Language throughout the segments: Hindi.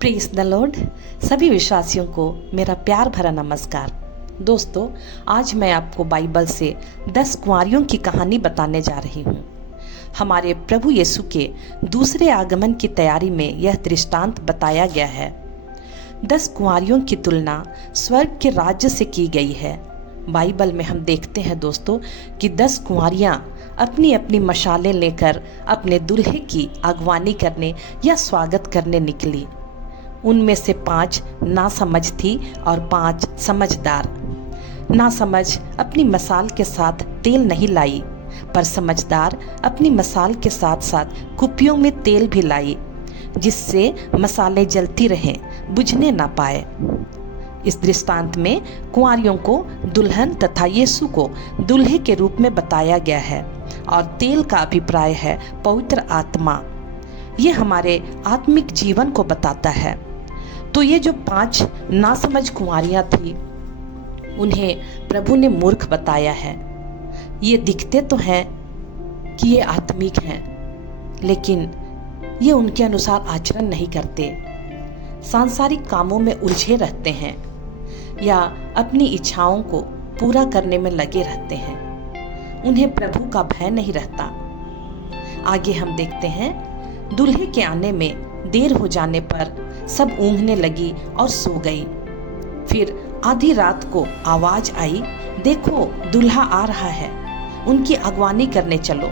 Praise the Lord. सभी विश्वासियों को मेरा प्यार भरा नमस्कार। दोस्तों, आज मैं आपको बाइबल से 10 कुंवारियों की कहानी बताने जा रही हूँ। हमारे प्रभु यीशु के दूसरे आगमन की तैयारी में यह दृष्टांत बताया गया है। 10 कुंवारियों की तुलना स्वर्ग के राज्य से की गई है। बाइबल में हम देखते हैं दोस्तों कि 10 कुंवारियां अपनी अपनी मशालें लेकर अपने दूल्हे की अगवानी करने या स्वागत करने निकली। उनमें से 5 नासमझ थी और 5 समझदार। नासमझ अपनी मसाल के साथ तेल नहीं लाई, पर समझदार अपनी मसाल के साथ साथ कुप्पियों में तेल भी लाई, जिससे मसाले जलती रहें, बुझने ना पाए। इस दृष्टांत में कुंवारियों को दुल्हन तथा यीशु को दूल्हे के रूप में बताया गया है और तेल का अभिप्राय है पवित्र आत्मा। ये हमारे आत्मिक जीवन को बताता है। तो ये जो 5 नासमझ कुंवारियां थी, उन्हें प्रभु ने मूर्ख बताया है। ये दिखते तो हैं कि ये आत्मिक हैं, लेकिन ये उनके अनुसार आचरण नहीं करते, सांसारिक कामों में उलझे रहते हैं या अपनी इच्छाओं को पूरा करने में लगे रहते हैं। उन्हें प्रभु का भय नहीं रहता। आगे हम देखते हैं, दूल्हे के आने में देर हो जाने पर सब ऊँघने लगी और सो गई। फिर आधी रात को आवाज आई, देखो दूल्हा आ रहा है, उनकी अगवानी करने चलो।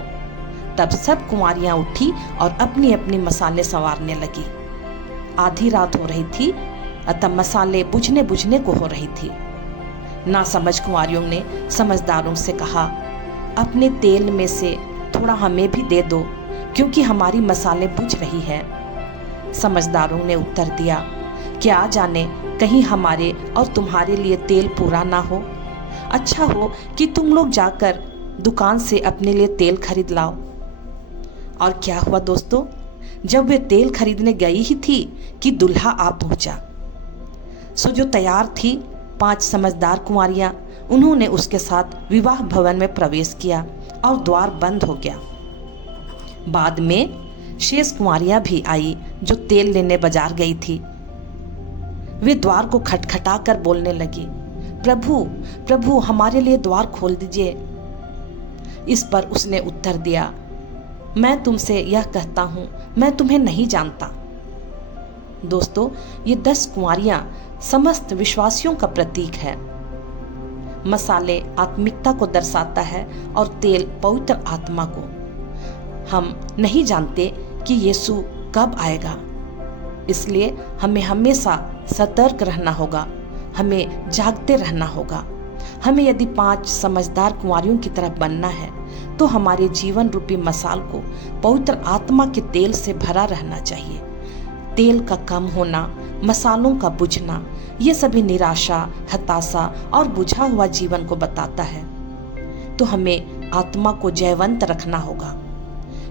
तब सब कुंवारियां उठी और अपनी अपनी मसाले संवारने लगी। आधी रात हो रही थी, अतः मसाले बुझने बुझने को हो रही थी। नासमझ कुंवारियों ने समझदारों से कहा, अपने तेल में से थोड़ा हमें भी दे दो, क्योंकि हमारी मसाले बुझ रही है। समझदारों ने उत्तर दिया, क्या जाने कहीं हमारे और तुम्हारे लिए तेल पूरा ना हो। अच्छा हो कि तुम लोग जाकर दुकान से अपने लिए तेल खरीद लाओ। और क्या हुआ दोस्तों, जब वे तेल खरीदने गई ही थी कि दूल्हा आ पहुंचा। सो जो तैयार थी 5 समझदार कुंवारियां, उन्होंने उसके साथ विवाह भवन में प्रवेश किया और द्वार बंद हो गया। बाद में शेष कुंवारियां भी आई जो तेल लेने बाजार गई थी। वे द्वार को खटखटा कर बोलने लगी, प्रभु प्रभु हमारे लिए द्वार खोल दीजिए। इस पर उसने उत्तर दिया, मैं तुमसे यह कहता हूं, मैं तुम्हें नहीं जानता। दोस्तों, ये 10 कुंवारियां समस्त विश्वासियों का प्रतीक है। मसाले आत्मिकता को दर्शाता है और तेल पवित्र आत्मा को। हम नहीं जानते कि यीशु कब आएगा, इसलिए हमें हमेशा सतर्क रहना होगा, हमें जागते रहना होगा। हमें यदि 5 समझदार कुंवारियों की तरह बनना है, तो हमारे जीवन रूपी मसाल को पवित्र आत्मा के तेल से भरा रहना चाहिए। तेल का कम होना, मसालों का बुझना, ये सभी निराशा, हताशा और बुझा हुआ जीवन को बताता है। तो हमें आत्मा को जयवंत रखना होगा।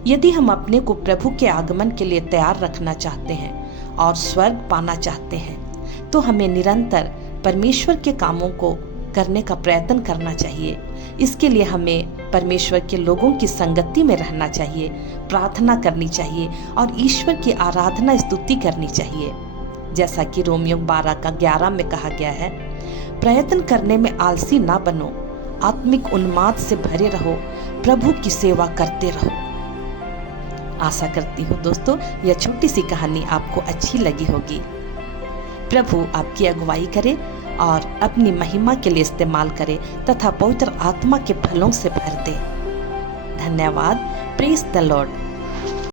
यदि हम अपने को प्रभु के आगमन के लिए तैयार रखना चाहते हैं और स्वर्ग पाना चाहते हैं, तो हमें निरंतर परमेश्वर के कामों को करने का प्रयत्न करना चाहिए। इसके लिए हमें परमेश्वर के लोगों की संगति में रहना चाहिए, प्रार्थना करनी चाहिए और ईश्वर की आराधना स्तुति करनी चाहिए। जैसा कि रोमियो 12:11 में कहा गया है, प्रयत्न करने में आलसी ना बनो, आत्मिक उन्माद से भरे रहो, प्रभु की सेवा करते रहो। आशा करती हूँ दोस्तों, यह छोटी सी कहानी आपको अच्छी लगी होगी। प्रभु आपकी अगुवाई करे और अपनी महिमा के लिए इस्तेमाल करे तथा पवित्र आत्मा के फलों से भर दे। धन्यवाद। Praise the Lord.